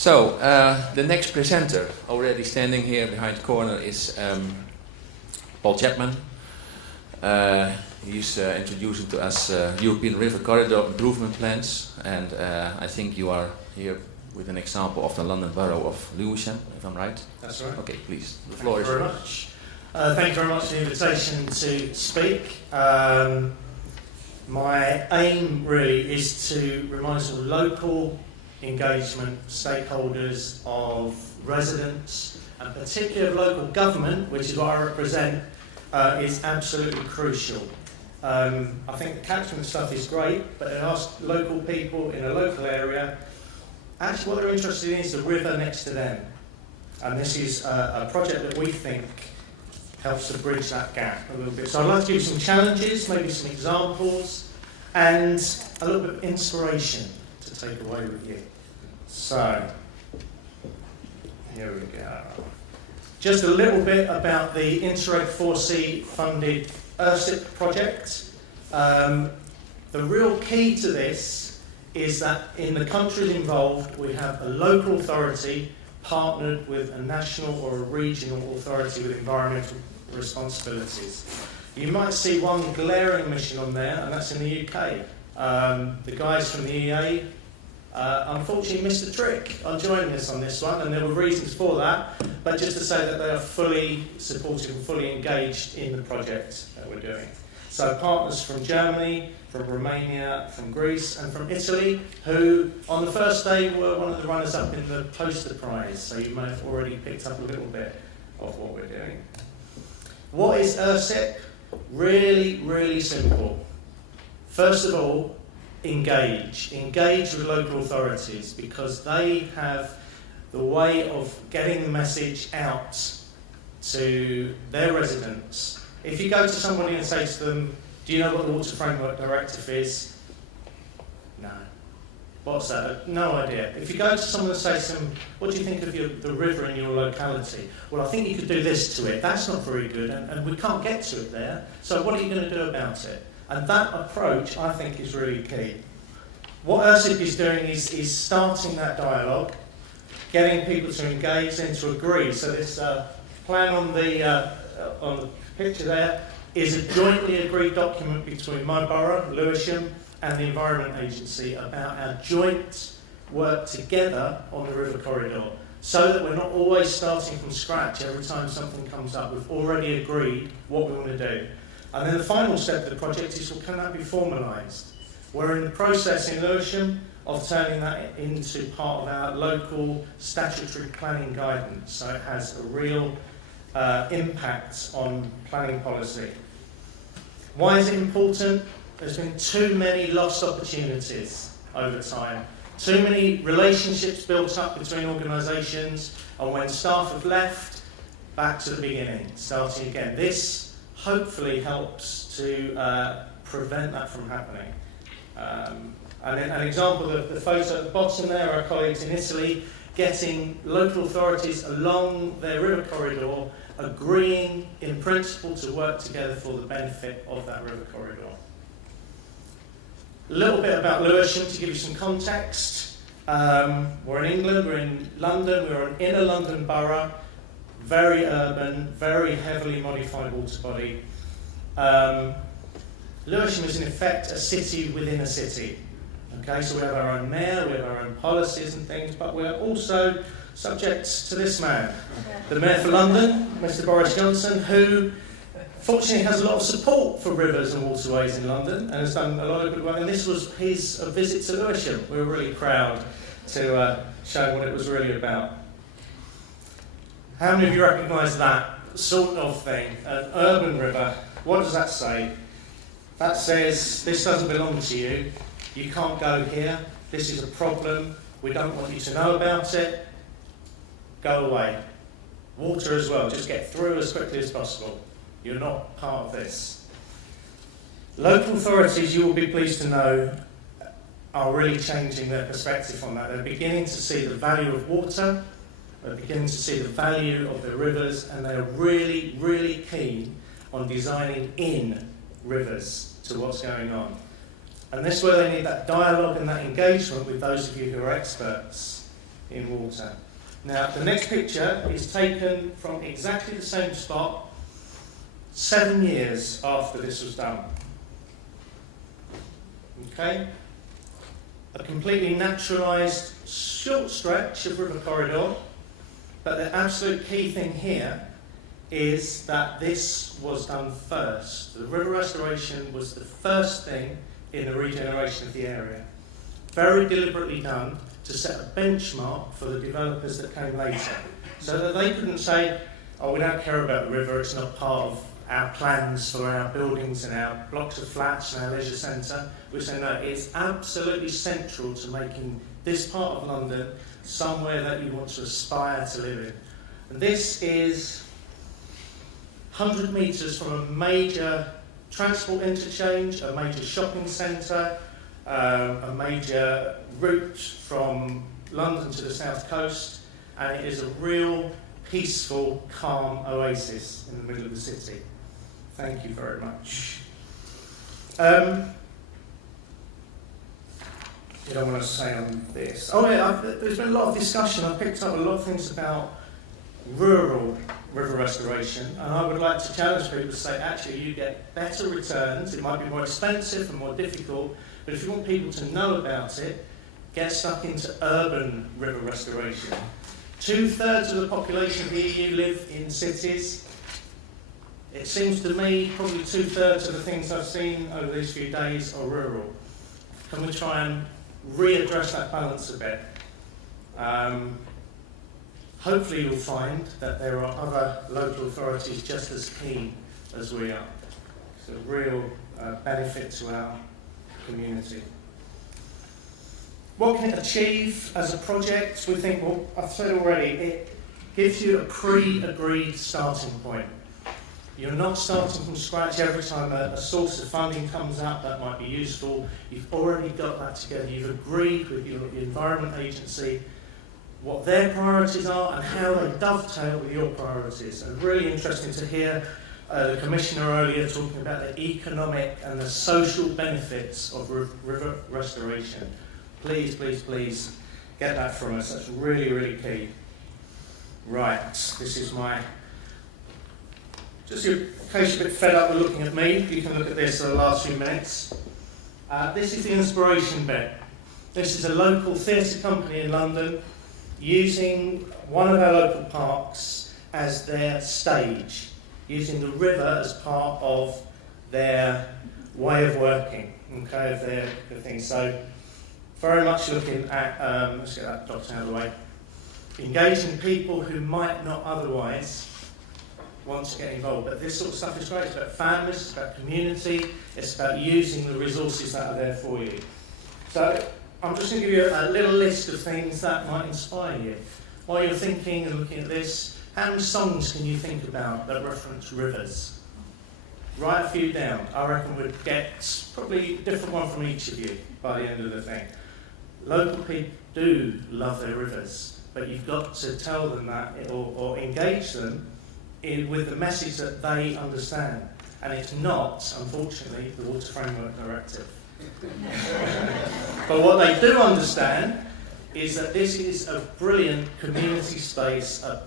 So, the next presenter, already standing here behind the corner, is Paul Chapman. He's introducing to us European River Corridor improvement plans, and I think you are here with an example of the London Borough of Lewisham, if I'm right. That's right. Okay, please, the floor is yours. Thank you very much. Thank you very much for the invitation to speak. My aim really is to remind us of local engagement, stakeholders, of residents, and particularly of local government, which is what I represent, is absolutely crucial. I think the catchment stuff is great, but it asks local people in a local area, actually what they're interested in is the river next to them. And this is a project that we think helps to bridge that gap a little bit. So I'd like to give you some challenges, maybe some examples, and a little bit of inspiration to take away with you. So, here we go. Just a little bit about the Interreg 4C funded ERSIP project. The real key to this is that in the countries involved, we have a local authority partnered with a national or a regional authority with environmental responsibilities. You might see one glaring mission on there, and that's in the UK. The guys from the EA unfortunately missed the trick on joining us on this one, and there were reasons for that, but just to say that they are fully supportive and fully engaged in the project that we're doing. So partners from Germany, from Romania, from Greece and from Italy, who on the first day were one of the runners-up in the poster prize, so you may have already picked up a little bit of what we're doing. What is ERSIP? Really, really simple. First of all, engage with local authorities, because they have the way of getting the message out to their residents. If you go to somebody and say to them, do you know what the Water Framework Directive is? No. What's that? No idea. If you go to someone and say to them, what do you think of the river in your locality? Well, I think you could do this to it. That's not very good, and we can't get to it there. So what are you going to do about it? And that approach, I think, is really key. What ERSIP is doing is starting that dialogue, getting people to engage and to agree. So this plan on the picture there is a jointly agreed document between my borough, Lewisham, and the Environment Agency about our joint work together on the river corridor, so that we're not always starting from scratch every time something comes up. We've already agreed what we want to do. And then the final step of the project is, well, can that be formalised? We're in the process in Lewisham of turning that into part of our local statutory planning guidance, so it has a real impact on planning policy. Why is it important? There's been too many lost opportunities over time. Too many relationships built up between organisations, and when staff have left, back to the beginning, starting again. This hopefully helps to prevent that from happening. And then an example of the photo at the bottom there, our colleagues in Italy getting local authorities along their river corridor agreeing in principle to work together for the benefit of that river corridor. A little bit about Lewisham to give you some context. We're in England, we're in London, we're an inner London borough, very urban, very heavily modified water body. Lewisham is in effect a city within a city. Okay, so we have our own mayor, we have our own policies and things, but we're also subject to this man, the Mayor for London, Mr. Boris Johnson, who fortunately has a lot of support for rivers and waterways in London and has done a lot of good work. And this was his visit to Lewisham. We were really proud to show what it was really about. How many of you recognise that sort of thing? An urban river. What does that say? That says, this doesn't belong to you. You can't go here. This is a problem. We don't want you to know about it. Go away. Water as well. Just get through as quickly as possible. You're not part of this. Local authorities, you will be pleased to know, are really changing their perspective on that. They're beginning to see the value of water. They're beginning to see the value of the rivers, and they're really, really keen on designing in rivers to what's going on. And this is where they need that dialogue and that engagement with those of you who are experts. in water. Now, the next picture is taken from exactly the same spot 7 years after this was done. Okay? A completely naturalised short stretch of river corridor, but the absolute key thing here is that this was done first. The river restoration was the first thing in the regeneration of the area. Very deliberately done to set a benchmark for the developers that came later, so that they couldn't say, oh, we don't care about the river, it's not part of our plans for our buildings and our blocks of flats and our leisure centre. We say, no, it's absolutely central to making this part of London somewhere that you want to aspire to live in. And this is 100 metres from a major transport interchange, a major shopping centre, a major route from London to the south coast, and it is a real peaceful, calm oasis in the middle of the city. Thank you very much. Did I want to say on this? Oh yeah, there's been a lot of discussion. I've picked up a lot of things about rural river restoration, and I would like to challenge people to say, actually, you get better returns. It might be more expensive and more difficult, but if you want people to know about it, get stuck into urban river restoration. 2/3 of the population of the EU live in cities. It seems to me probably 2/3 of the things I've seen over these few days are rural. Can we try and readdress that balance a bit? Hopefully you'll find that there are other local authorities just as keen as we are. It's a real benefit to our community. What can it achieve as a project? We think, well, I've said already, it gives you a pre-agreed starting point. You're not starting from scratch every time a source of funding comes out that might be useful. You've already got that together. You've agreed with your Environment Agency what their priorities are and how they dovetail with your priorities. And really interesting to hear the Commissioner earlier talking about the economic and the social benefits of river restoration. Please, please, please get that from us. That's really, really key. Right, this is my... Just in case you're a bit fed up with looking at me, you can look at this for the last few minutes. This is the inspiration bit. This is a local theatre company in London using one of our local parks as their stage, using the river as part of their way of working, okay, of their thing. So, very much looking at, let's get that dot out of the way, engaging people who might not otherwise want to get involved. But this sort of stuff is great. It's about families, it's about community, it's about using the resources that are there for you. So, I'm just going to give you a little list of things that might inspire you. While you're thinking and looking at this, how many songs can you think about that reference rivers? Write a few down. I reckon we'd get probably a different one from each of you by the end of the thing. Local people do love their rivers, but you've got to tell them that or engage them with the message that they understand. And it's not, unfortunately, the Water Framework Directive. But what they do understand is that this is a brilliant community space, an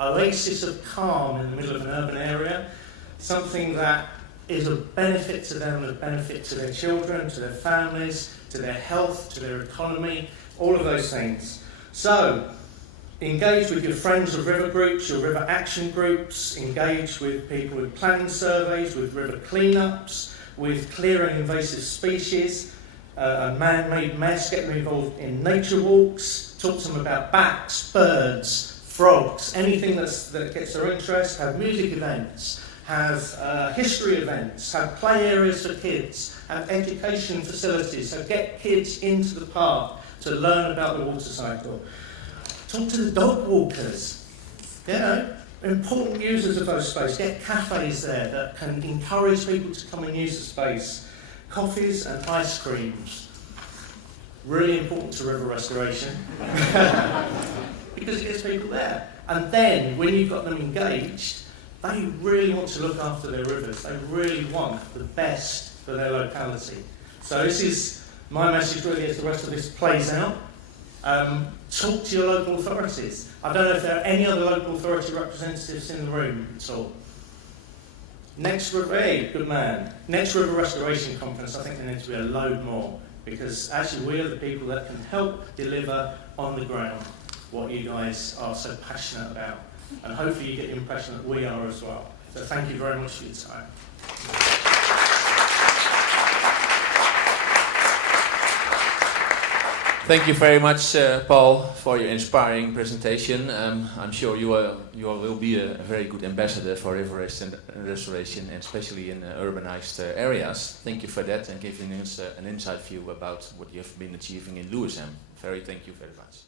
oasis of calm in the middle of an urban area, something that is a benefit to them, a benefit to their children, to their families, to their health, to their economy, all of those things. So, engage with your friends of river groups, your river action groups, engage with people with planning surveys, with river cleanups, with clearing invasive species, a man-made mess, get them involved in nature walks, talk to them about bats, birds, frogs, anything that gets their interest, have music events, have history events, have play areas for kids, have education facilities, so get kids into the park to learn about the water cycle. Talk to the dog walkers, you know, important users of those spaces. Get cafes there that can encourage people to come and use the space. Coffees and ice creams. Really important to river restoration. Because it gets people there. And then, when you've got them engaged, they really want to look after their rivers. They really want the best for their locality. So this is my message really as the rest of this plays out. Talk to your local authorities. I don't know if there are any other local authority representatives in the room at all. Next River, hey, good man. Next River Restoration Conference, I think there needs to be a load more, because actually we are the people that can help deliver on the ground what you guys are so passionate about. And hopefully you get the impression that we are as well. So thank you very much for your time. Thank you very much, Paul, for your inspiring presentation. I'm sure you will be a very good ambassador for river restoration, and especially in urbanized areas. Thank you for that and giving us an inside view about what you have been achieving in Lewisham. Thank you very much.